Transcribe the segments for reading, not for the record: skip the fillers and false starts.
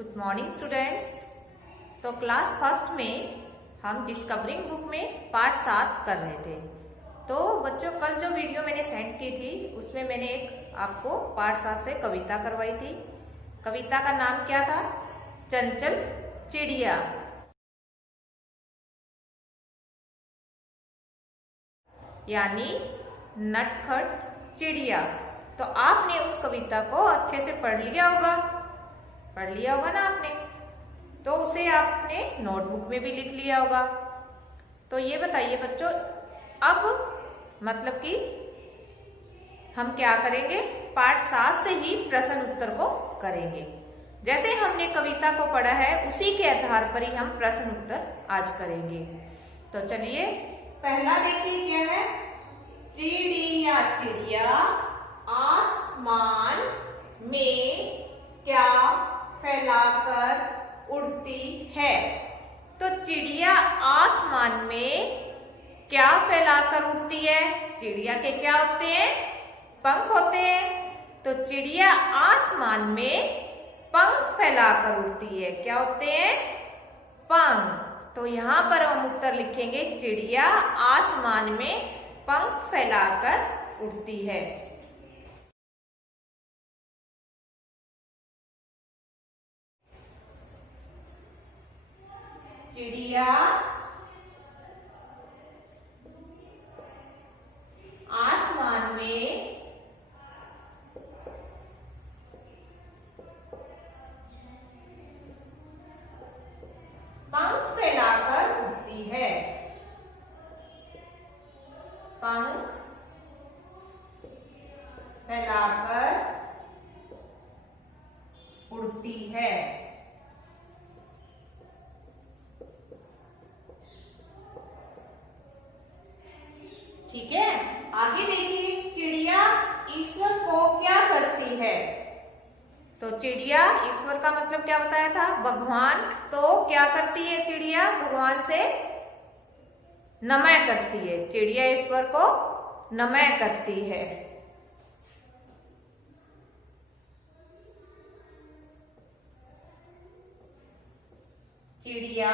Good morning students. तो class first में हम डिस्कवरिंग बुक में पार्ट 7 कर रहे थे। तो बच्चों, कल जो वीडियो मैंने सेंड की थी उसमें मैंने एक आपको पार्ट 7 से कविता करवाई थी। कविता का नाम क्या था? चंचल चिड़िया। यानी नटखट चिड़िया। तो आपने उस कविता को अच्छे से पढ़ लिया होगा ना आपने। तो उसे आपने नोटबुक में भी लिख लिया होगा। तो ये बताइए बच्चों, अब मतलब कि हम क्या करेंगे? पार्ट 7 से ही प्रश्न उत्तर को करेंगे। जैसे हमने कविता को पढ़ा है उसी के आधार पर ही हम प्रश्न उत्तर आज करेंगे। तो चलिए, पहला देखिए क्या है। चिड़िया चिड़िया आसमान में क्या फैलाकर उड़ती है। तो चिड़िया आसमान में क्या फैलाकर उड़ती है? चिड़िया के क्या होते हैं? पंख होते हैं। तो चिड़िया आसमान में पंख फैलाकर उड़ती है। क्या होते हैं? पंख। तो यहां पर हम उत्तर लिखेंगे, चिड़िया आसमान में पंख फैलाकर उड़ती है। चिड़िया आसमान में पंख फैलाकर उड़ती है। पंख फैलाकर उड़ती है। ठीक है, आगे देखिए। चिड़िया ईश्वर को क्या करती है? तो चिड़िया, ईश्वर का मतलब क्या बताया था? भगवान। तो क्या करती है चिड़िया? भगवान से नमय करती है। चिड़िया ईश्वर को नमय करती है। चिड़िया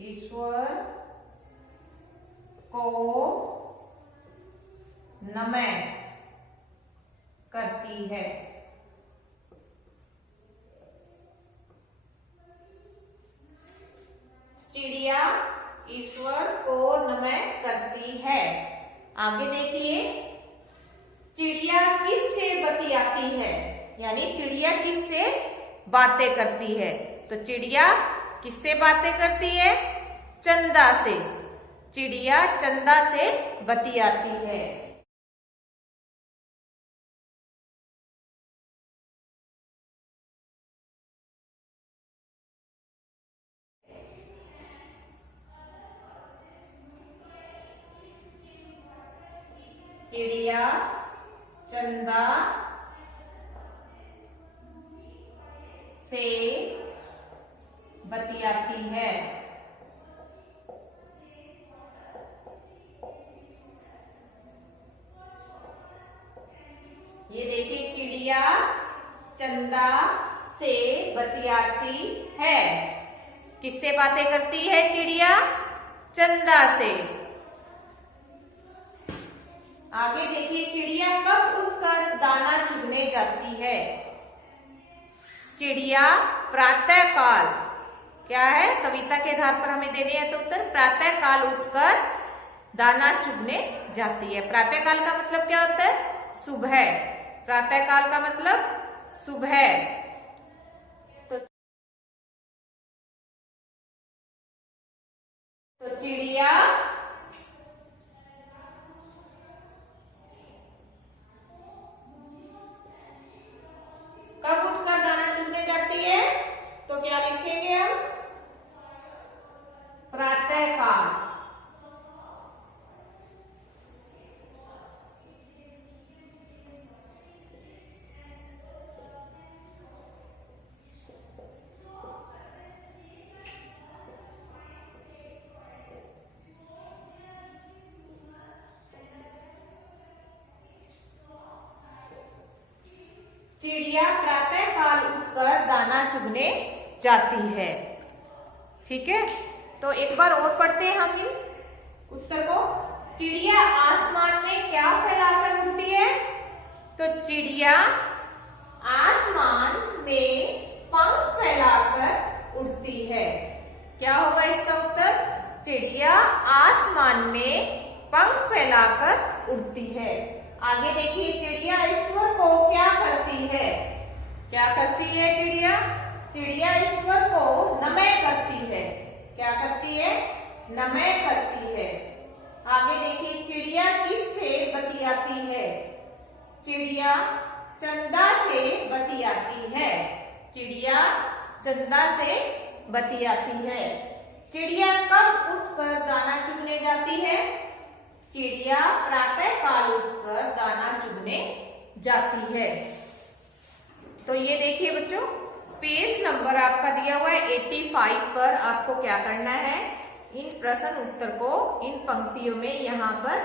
ईश्वर को नमय करती है। चिड़िया ईश्वर को नमय करती है। आगे देखिए, चिड़िया किससे बतियाती है? यानी चिड़िया किससे बातें करती है? तो चिड़िया किससे बातें करती है? चंदा से। चिड़िया चंदा से बतियाती है। चिड़िया चंदा से बतियाती है। ये देखिए, चिड़िया चंदा से बतियाती है। किससे बातें करती है चिड़िया? चंदा से। आगे देखिए, चिड़िया कब उठकर दाना चुगने जाती है? चिड़िया प्रातः काल। क्या है? कविता के आधार पर हमें देने हैं तो उत्तर प्रातः काल उठकर दाना चुगने जाती है। प्रातः काल का मतलब क्या होता है? सुबह। प्रातः काल का मतलब सुबह। तो चिड़िया कब उठकर दाना चुगने जाती है? तो क्या लिखेंगे हम? प्रातः काल। चिड़िया प्रातः काल उठकर दाना चुगने जाती है। ठीक है, तो एक बार और पढ़ते हैं हम इन उत्तर को। चिड़िया आसमान में क्या फैलाकर उड़ती है? तो चिड़िया आसमान में पंख फैलाकर उड़ती है। क्या होगा इसका उत्तर? चिड़िया आसमान में पंख फैलाकर उड़ती है। आगे देखिए, चिड़िया ईश्वर को क्या करती है? क्या करती है चिड़िया? चिड़िया ईश्वर को नमय करती है। क्या करती है? नमय करती है। आगे देखिए, चिड़िया किससे बतियाती है? चिड़िया चंदा से बतियाती है। चिड़िया चंदा से बतियाती है। चिड़िया कब उठकर दाना चुगने जाती है? चिड़िया प्रातः काल उठकर दाना चुगने जाती है। तो ये देखिए बच्चों, पेज नंबर आपका दिया हुआ है 85 पर। आपको क्या करना है? इन प्रश्न उत्तर को इन पंक्तियों में यहाँ पर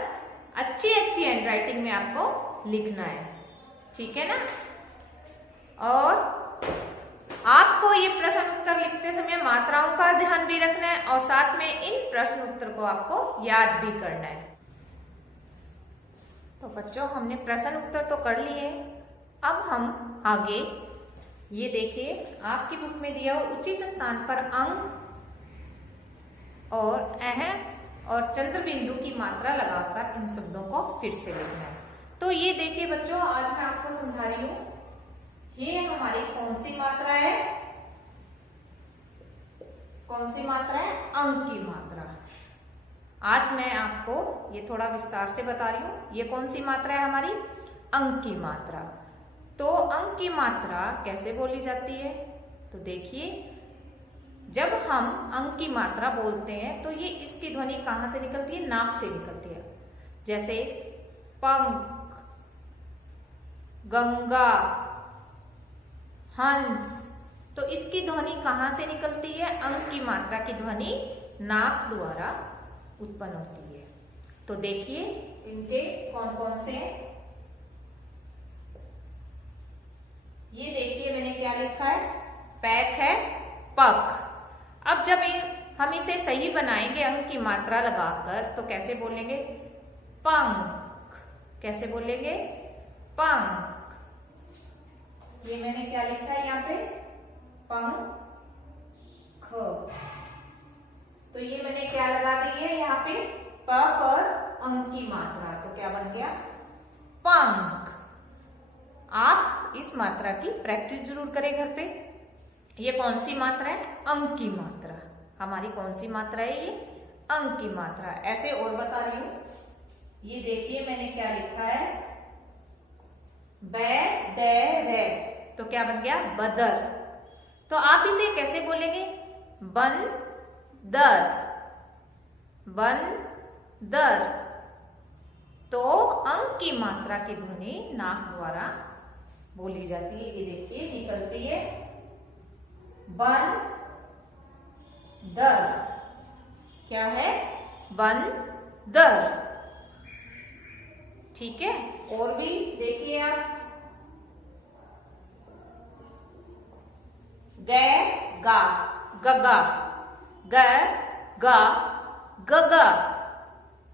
अच्छी अच्छी हैंडराइटिंग में आपको लिखना है। ठीक है ना? और आपको ये प्रश्न उत्तर लिखते समय मात्राओं का ध्यान भी रखना है और साथ में इन प्रश्न उत्तर को आपको याद भी करना है। तो बच्चों, हमने प्रश्न उत्तर तो कर लिए। अब हम आगे ये देखिए, आपकी बुक में दिया हुआ उचित स्थान पर अंक और अहम और चंद्र बिंदु की मात्रा लगाकर इन शब्दों को फिर से लिखना है। तो ये देखिए बच्चों, आज मैं आपको समझा रही हूं, ये हमारी कौन सी मात्रा है? कौन सी मात्रा है? अंक की मात्रा। आज मैं आपको ये थोड़ा विस्तार से बता रही हूं। ये कौन सी मात्रा है? हमारी अंक की मात्रा। तो अंक की मात्रा कैसे बोली जाती है? तो देखिए, जब हम अंक की मात्रा बोलते हैं तो ये इसकी ध्वनि कहां से निकलती है? नाक से निकलती है। जैसे पंख, गंगा, हंस, तो इसकी ध्वनि कहां से निकलती है? अंक की मात्रा की ध्वनि नाक द्वारा उत्पन्न होती है। तो देखिए इनके कौन कौन से हैं। ये देखिए मैंने क्या लिखा है? पैक है, पख। अब जब हम इसे सही बनाएंगे अंक की मात्रा लगाकर, तो कैसे बोलेंगे? पंख। कैसे बोलेंगे? पंख। ये मैंने क्या लिखा है यहाँ पे? पंख। तो ये मैंने क्या लगा दी है यहाँ पे? प पर अंक की मात्रा, तो क्या बन गया? पंख। आप इस मात्रा की प्रैक्टिस जरूर करें घर पे। ये कौन सी मात्रा है? अंक की मात्रा। हमारी कौन सी मात्रा है? ये अंक की मात्रा। ऐसे और बता रही हूं। ये देखिए मैंने क्या लिखा है? बै, तो क्या बन गया? बदर। तो आप इसे कैसे बोलेंगे? बंदर, बंदर। तो अंक की मात्रा की ध्वनि नाक द्वारा बोली जाती है। ये देखिए निकलती है बंदर। क्या है? बंदर। ठीक है, और भी देखिए आप। ग, गा, गगा, ग, गा, गगा।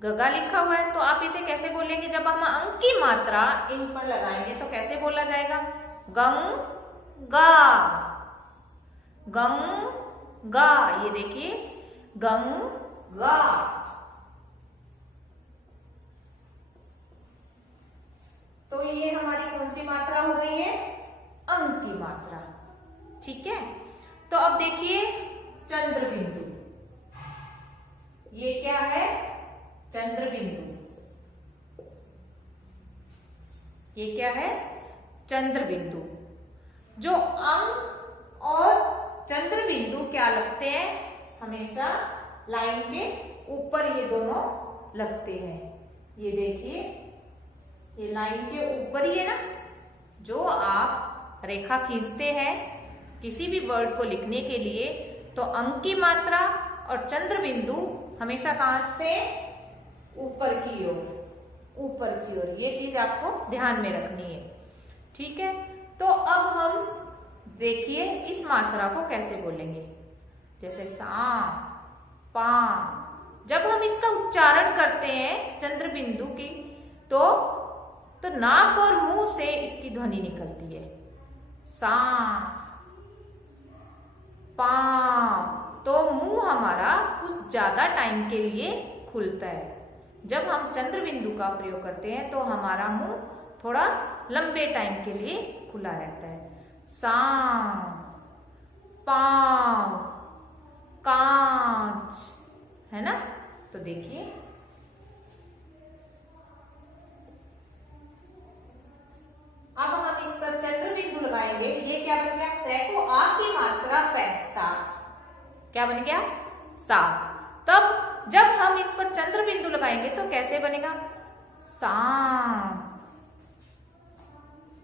गगा लिखा हुआ है, तो आप इसे कैसे बोलेंगे? जब हम अंक की मात्रा इन पर लगाएंगे तो कैसे बोला जाएगा? गंगा, गंगा। ये देखिए गंगा। तो ये हमारी कौन सी मात्रा हो गई है? अंक की मात्रा। ठीक है, तो अब देखिए चंद्र बिंदु। ये क्या है? चंद्र बिंदु। ये क्या है? चंद्र बिंदु। जो अंक और चंद्र बिंदु क्या लगते हैं? हमेशा लाइन के ऊपर ये दोनों लगते हैं। ये देखिए, ये लाइन के ऊपर ही है ना। जो आप रेखा खींचते हैं किसी भी वर्ड को लिखने के लिए, तो अंक की मात्रा और चंद्र बिंदु हमेशा कहां थे? ऊपर की ओर, ऊपर की ओर। ये चीज आपको ध्यान में रखनी है। ठीक है, तो अब हम देखिए इस मात्रा को कैसे बोलेंगे। जैसे सा, पा, जब हम इसका उच्चारण करते हैं चंद्र बिंदु की तो नाक और मुंह से इसकी ध्वनि निकलती है। सा, पा, तो मुंह हमारा कुछ ज्यादा टाइम के लिए खुलता है। जब हम चंद्र बिंदु का प्रयोग करते हैं तो हमारा मुंह थोड़ा लंबे टाइम के लिए खुला रहता है। सा, पाव, कांच, है ना। तो देखिए अब हम इस पर चंद्र बिंदु लगाएंगे। ये क्या बन गया? से को आ की मात्रा पे सा, क्या बन गया? सा। तब जब हम इस पर चंद्र बिंदु लगाएंगे तो कैसे बनेगा? सांप।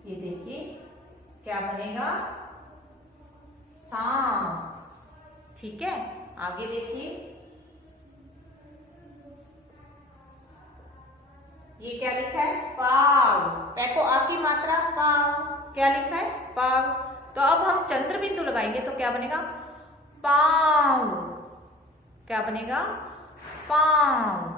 ये देखिए क्या बनेगा? सांप। ठीक है, आगे देखिए ये क्या लिखा है? पाव। पै को आ की मात्रा पाव, क्या लिखा है? पाव। तो अब हम चंद्र बिंदु लगाएंगे तो क्या बनेगा? पाव। क्या बनेगा? पाव।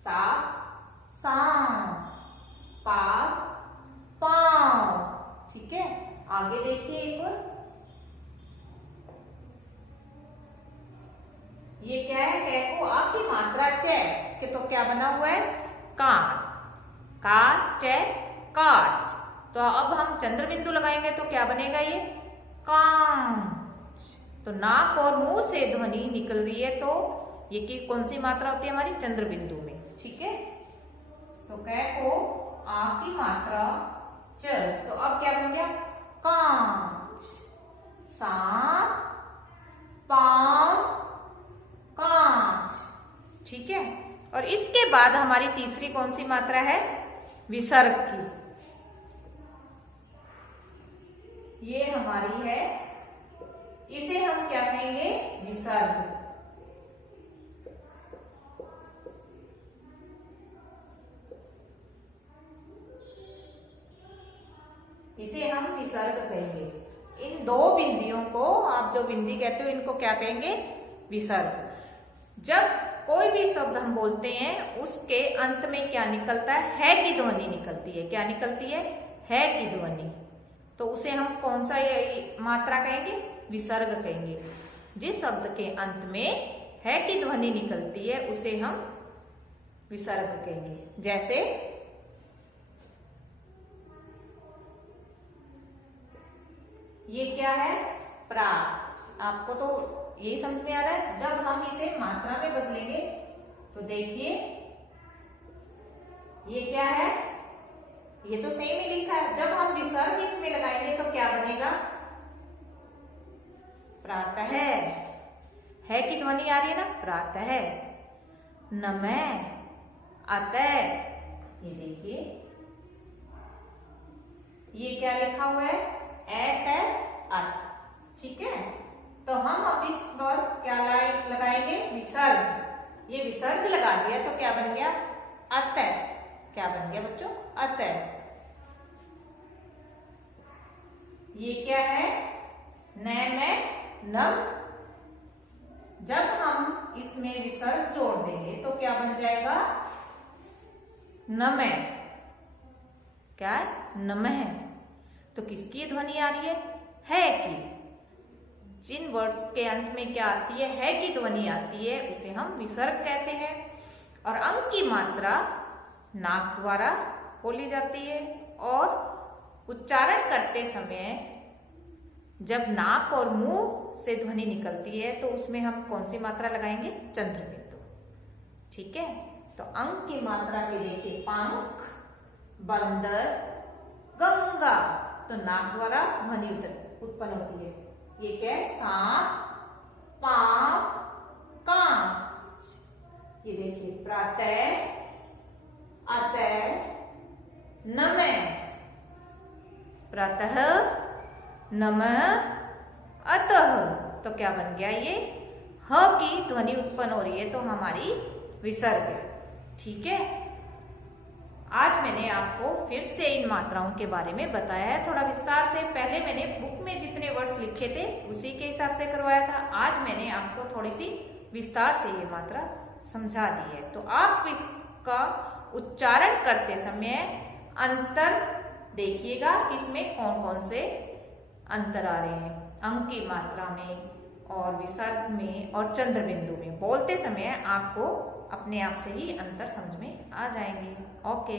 सा, सांप, पाव, पाव। ठीक है, आगे देखिए एक और। ये क्या है? कै को आ की मात्रा चे के तो क्या बना हुआ है? कांच। का, चे, कांच। तो अब हम चंद्र बिंदु लगाएंगे तो क्या बनेगा? ये कांच। तो नाक और मुंह से ध्वनि निकल रही है तो ये की कौन सी मात्रा होती है? हमारी चंद्र बिंदु में। ठीक है, तो कै को आ की मात्रा च, तो अब क्या बन गया? कांच। सांप, पाव, कांच। ठीक है, और इसके बाद हमारी तीसरी कौन सी मात्रा है? विसर्ग की। ये हमारी है, इसे हम क्या कहेंगे? विसर्ग। इसे हम विसर्ग कहेंगे। इन दो बिंदियों को आप जो बिंदी कहते हो इनको क्या कहेंगे? विसर्ग। जब कोई भी शब्द हम बोलते हैं उसके अंत में क्या निकलता है की ध्वनि निकलती है। क्या निकलती है की ध्वनि। तो उसे हम कौन सा मात्रा कहेंगे? विसर्ग कहेंगे। जिस शब्द के अंत में है की ध्वनि निकलती है उसे हम विसर्ग कहेंगे। जैसे ये क्या है? प्रा। आपको तो यही समझ में आ रहा है। जब हम इसे मात्रा में बदलेंगे तो देखिए ये क्या है? ये तो सेम ही लिखा है। जब हम विसर्ग इसमें लगाएंगे तो क्या बनेगा? प्रातः। है की ध्वनि आ रही है ना? प्रातः, नमः, अतः। ये देखिए ये क्या लिखा हुआ है? अत। ठीक है, तो हम अब इस पर क्या लगाएंगे? विसर्ग। ये विसर्ग लगा दिया तो क्या बन गया? अतः। क्या बन गया बच्चों? अतः। ये क्या है? न में नम। जब हम इसमें विसर्ग जोड़ देंगे तो क्या बन जाएगा? नमः। क्या है? नमः। तो किसकी ध्वनि आ रही है की। जिन वर्ड्स के अंत में क्या आती है की ध्वनि आती है उसे हम विसर्ग कहते हैं। और अंग की मात्रा नाक द्वारा बोली जाती है और उच्चारण करते समय जब नाक और मुंह से ध्वनि निकलती है तो उसमें हम कौन सी मात्रा लगाएंगे? चंद्र बिंदु। ठीक है, तो अंग की मात्रा के देखिए पंख, बंदर, गंगा। तो नाक द्वारा ध्वनि उत्पन्न होती है। ये क्या है? सांप, पाव, कांच। ये देखिए प्रातः, अतः, नमः। प्रातः, नमः, अतः। तो क्या बन गया? ये ह की ध्वनि उत्पन्न हो रही है तो हमारी विसर्ग है। ठीक है। आज मैंने आपको फिर से इन मात्राओं के बारे में बताया है थोड़ा विस्तार से। पहले मैंने बुक में जितने वर्ड्स लिखे थे उसी के हिसाब से करवाया था। आज मैंने आपको थोड़ी सी विस्तार से ये मात्रा समझा दी है। तो आप इसका उच्चारण करते समय अंतर देखिएगा कि इसमें कौन कौन से अंतर आ रहे हैं, अंक की मात्रा में और विसर्ग में और चंद्र बिंदु में। बोलते समय आपको अपने आप से ही अंतर समझ में आ जाएंगे। ओके।